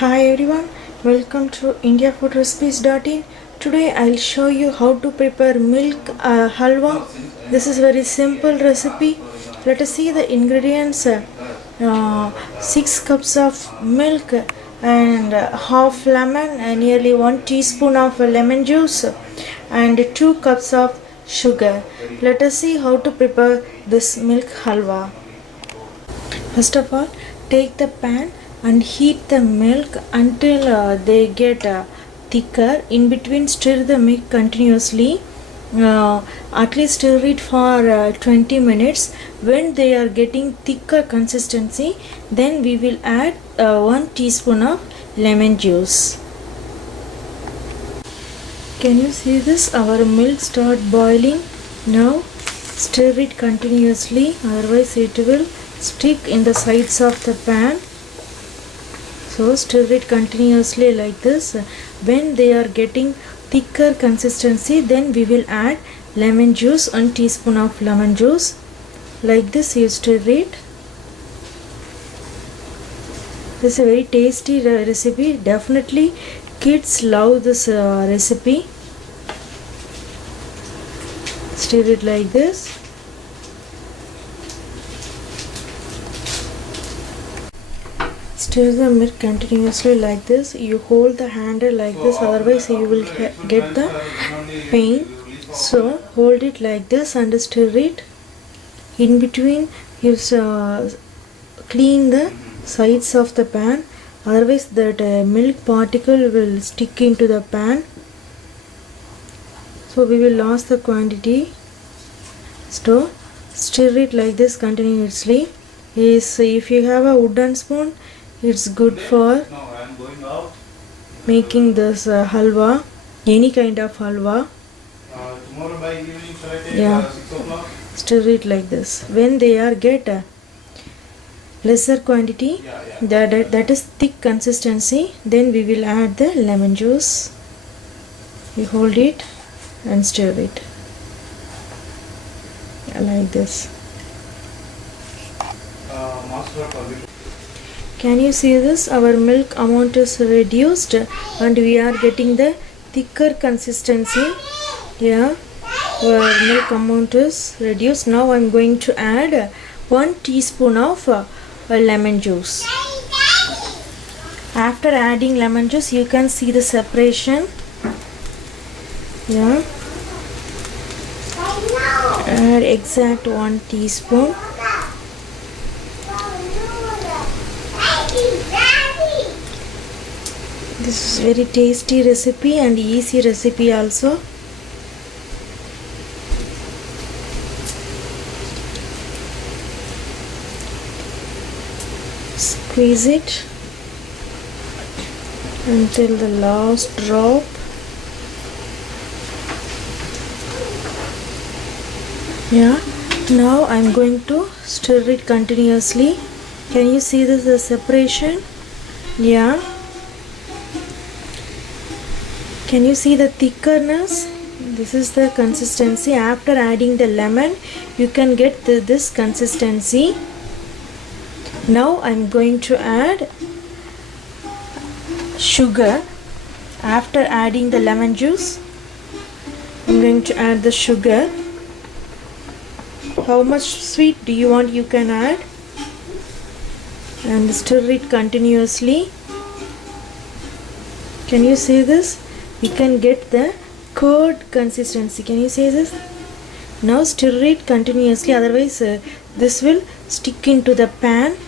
Hi everyone, welcome to indiafoodrecipes.in. Today I'll show you how to prepare milk halwa. This is very simple recipe. Let us see the ingredients. 6 cups of milk and half lemon and nearly 1 teaspoon of lemon juice and 2 cups of sugar. Let us see how to prepare this milk halwa. First of all, take the pan and heat the milk until they get thicker. In between, stir the milk continuously. At least stir it for 20 minutes. When they are getting thicker consistency, then we will add 1 teaspoon of lemon juice. Can you see this? Our milk start boiling. Now stir it continuously, otherwise it will stick in the sides of the pan. So stir it continuously like this. When they are getting thicker consistency, then we will add lemon juice, 1 teaspoon of lemon juice. Like this you stir it. This is a very tasty recipe. Definitely kids love this recipe. Stir it like this. Stir the milk continuously like this. You hold the handle like this, otherwise you will get the pain. So hold it like this and stir it. In between you clean the sides of the pan, otherwise that milk particle will stick into the pan. So we will lose the quantity. So stir it like this continuously. If you have a wooden spoon, it's good for making this halwa, any kind of halwa. Yeah, stir it like this. When they are get a lesser quantity, that is thick consistency, then we will add the lemon juice. You hold it and stir it like this. Can you see this? Our milk amount is reduced and we are getting the thicker consistency. Yeah, our milk amount is reduced. Now I am going to add 1 teaspoon of lemon juice. After adding lemon juice, you can see the separation. Yeah, add exact 1 teaspoon. This is very tasty recipe and easy recipe also. Squeeze it until the last drop. Yeah, now I am going to stir it continuously. Can you see this the separation? Yeah. Can you see the thickness? This is the consistency. After adding the lemon, you can get this consistency. Now I am going to add sugar. After adding the lemon juice, I am going to add the sugar. How much sweet do you want, you can add. And stir it continuously. Can you see this? We can get the curd consistency. Can you see this? Now stir it continuously, otherwise this will stick into the pan.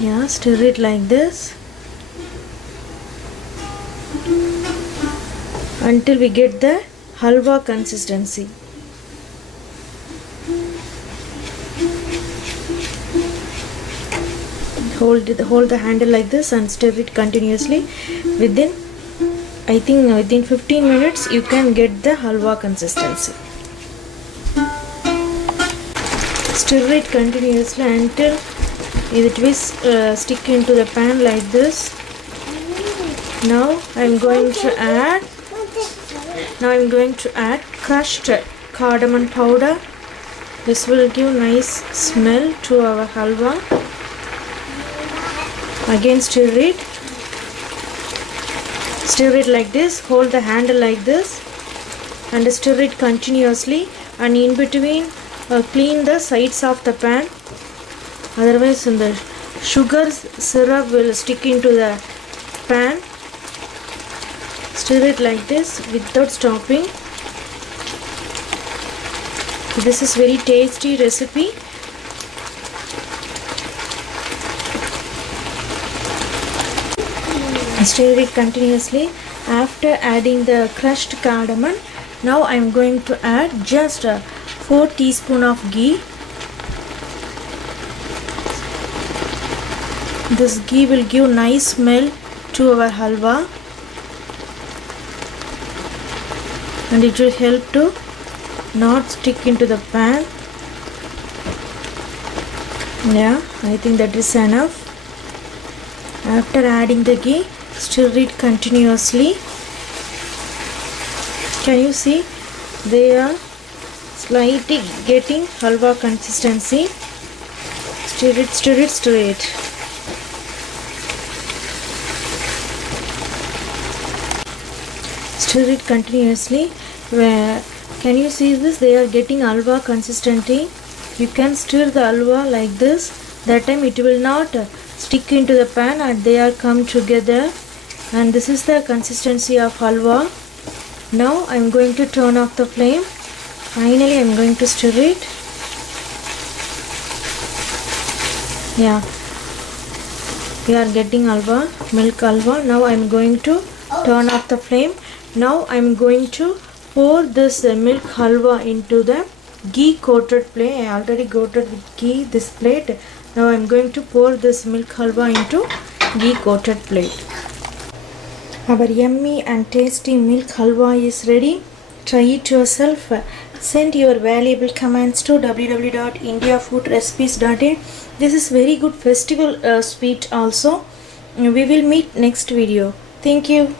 Yeah, stir it like this until we get the halwa consistency. Hold the handle like this and stir it continuously. Within 15 minutes you can get the halwa consistency. Stir it continuously until it will stick into the pan like this. Now I am going to add crushed cardamom powder. This will give nice smell to our halwa. Again stir it like this. Hold the handle like this and stir it continuously, and in between clean the sides of the pan, otherwise the sugar syrup will stick into the pan. Stir it like this without stopping. This is very tasty recipe. Stir it continuously. After adding the crushed cardamom, now I am going to add just 4 teaspoons of ghee. This ghee will give nice smell to our halwa, and it will help to not stick into the pan. Yeah, I think that is enough. After adding the ghee, stir it continuously. Can you see they are slightly getting halwa consistency? Stir it, stir it, stir it. Stir it continuously. Can you see this? They are getting halwa consistency. You can stir the halwa like this. That time it will not stick into the pan and they are come together. And this is the consistency of halwa. Now I am going to turn off the flame. Finally I am going to stir it. Yeah, we are getting halwa, milk halwa. Now I am going to turn off the flame. Now I am going to pour this milk halwa into the ghee coated plate. I already coated with ghee this plate. Now I am going to pour this milk halwa into ghee coated plate. Our yummy and tasty milk halwa is ready. Try it yourself. Send your valuable comments to www.indiafoodrecipes.in. This is very good festival sweet also. We will meet next video. Thank you.